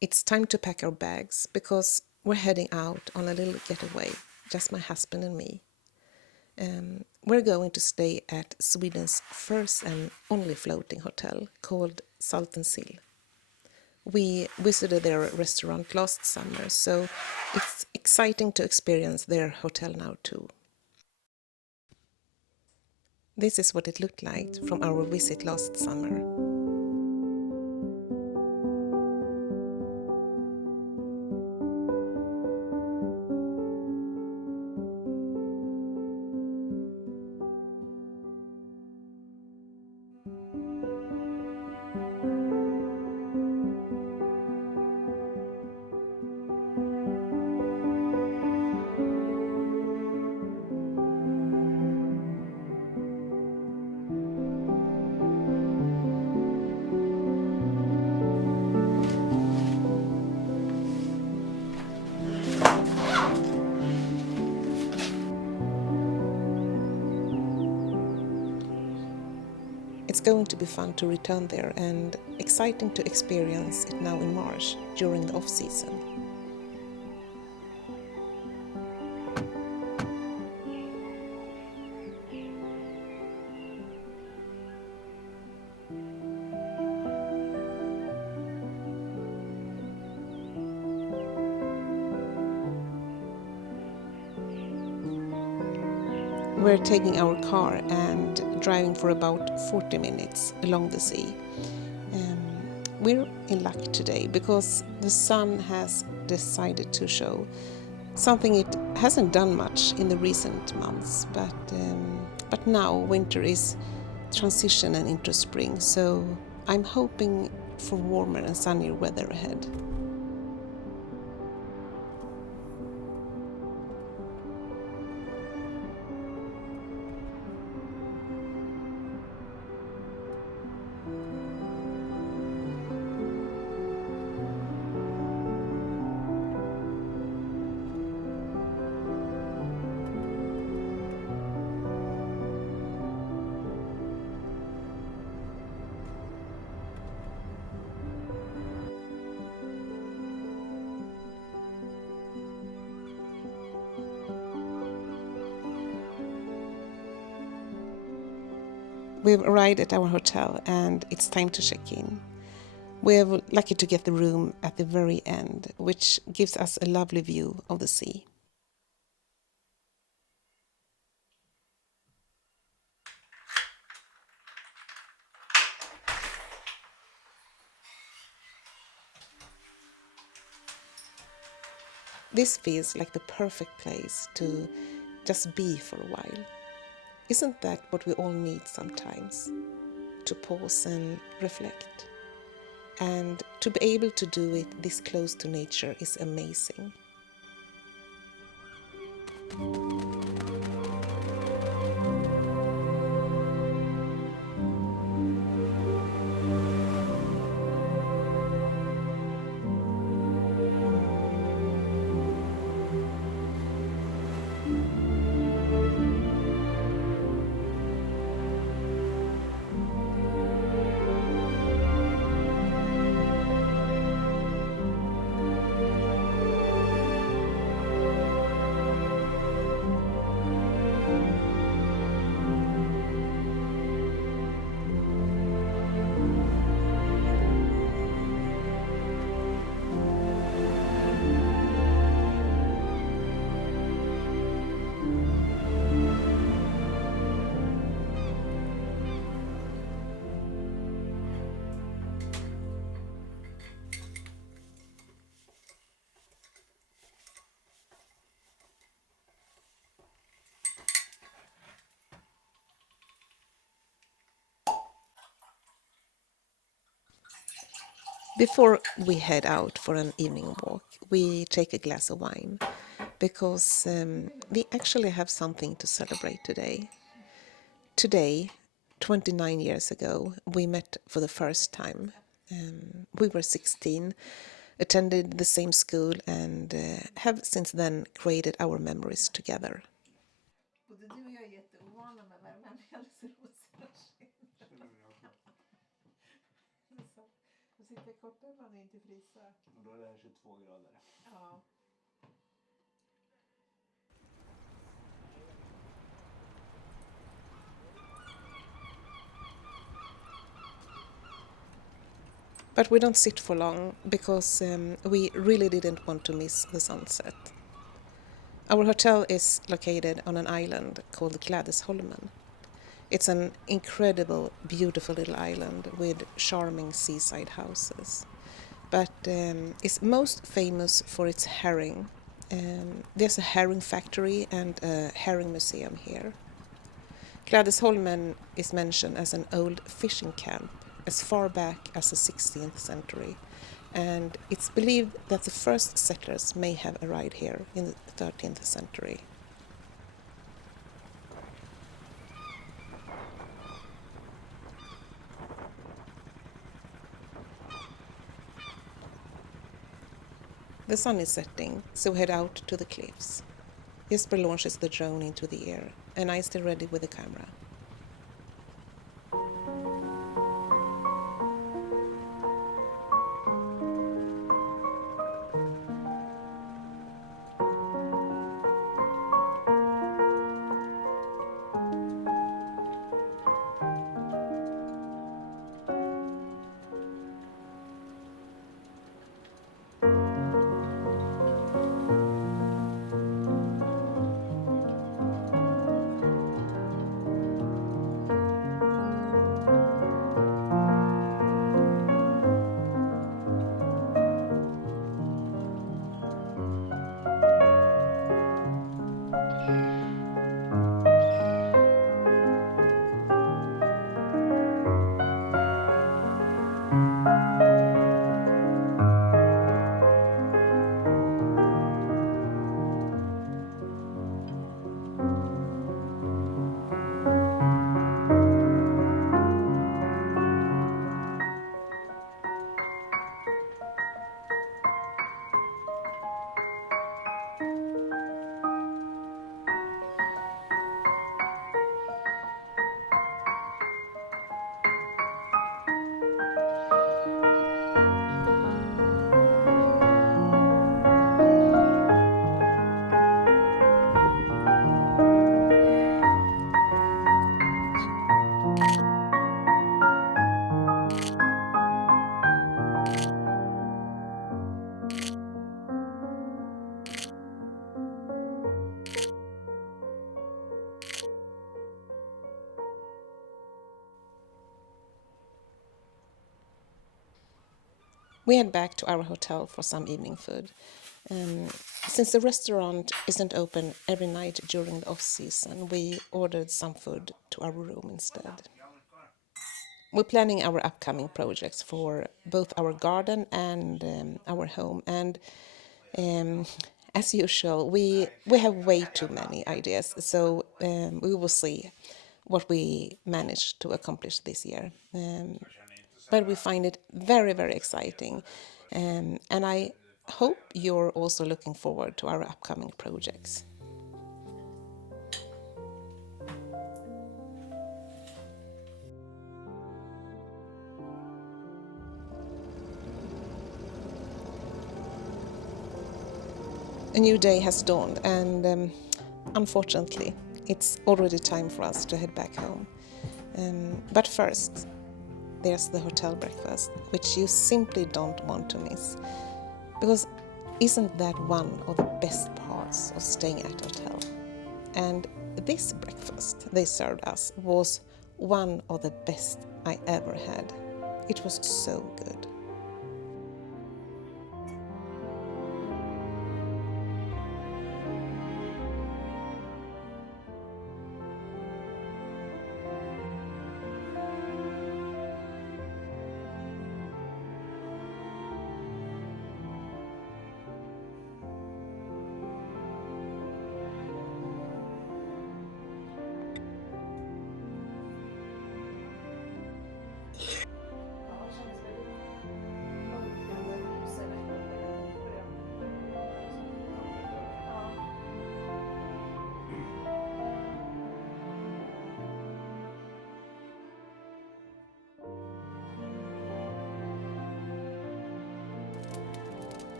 It's time to pack our bags because we're heading out on a little getaway, just my husband and me. We're going to stay at Sweden's first and only floating hotel called Salt Sill. We visited their restaurant last summer, so it's exciting to experience their hotel now too. This is what it looked like from our visit last summer. It's going to be fun to return there and exciting to experience it now in March during the off-season. We're taking our car and driving for about 40 minutes along the sea. We're in luck today because the sun has decided to show, something it hasn't done much in the recent months, but now winter is transitioning into spring, so I'm hoping for warmer and sunnier weather ahead. We've arrived at our hotel and it's time to check in. We're lucky to get the room at the very end, which gives us a lovely view of the sea. This feels like the perfect place to just be for a while. Isn't that what we all need sometimes? To pause and reflect. And to be able to do it this close to nature is amazing. Before we head out for an evening walk, we take a glass of wine because we actually have something to celebrate today. Today, 29 years ago, we met for the first time. We were 16, attended the same school, and have since then created our memories together. Både du och jag är jätteovana med värmen. Jag är så rosig. sitta i kortärmarna och inte frysa. Och då är det här 22 grader. Ja. But we don't sit for long because we really didn't want to miss the sunset. Our hotel is located on an island called Klädesholmen. It's an incredible, beautiful little island with charming seaside houses. But it's most famous for its herring. There's a herring factory and a herring museum here. Klädesholmen is mentioned as an old fishing camp as far back as the 16th century, and it's believed that the first settlers may have arrived here in the 13th century. The sun is setting, so we head out to the cliffs. Jesper launches the drone into the air, and I stay ready with the camera. We head back to our hotel for some evening food. Since the restaurant isn't open every night during the off-season, we ordered some food to our room instead. We're planning our upcoming projects for both our garden and our home, and as usual, we have way too many ideas, so we will see what we managed to accomplish this year. But we find it very, very exciting, and I hope you're also looking forward to our upcoming projects. A new day has dawned, and unfortunately, it's already time for us to head back home. But first, there's the hotel breakfast, which you simply don't want to miss. Because isn't that one of the best parts of staying at a hotel? And this breakfast they served us was one of the best I ever had. It was so good.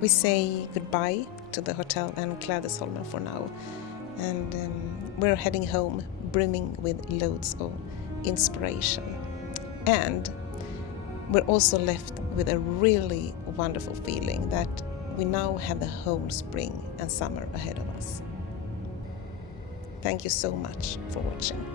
We say goodbye to the hotel and Klädesholmen for now, and we're heading home brimming with loads of inspiration. And we're also left with a really wonderful feeling that we now have the whole spring and summer ahead of us. Thank you so much for watching.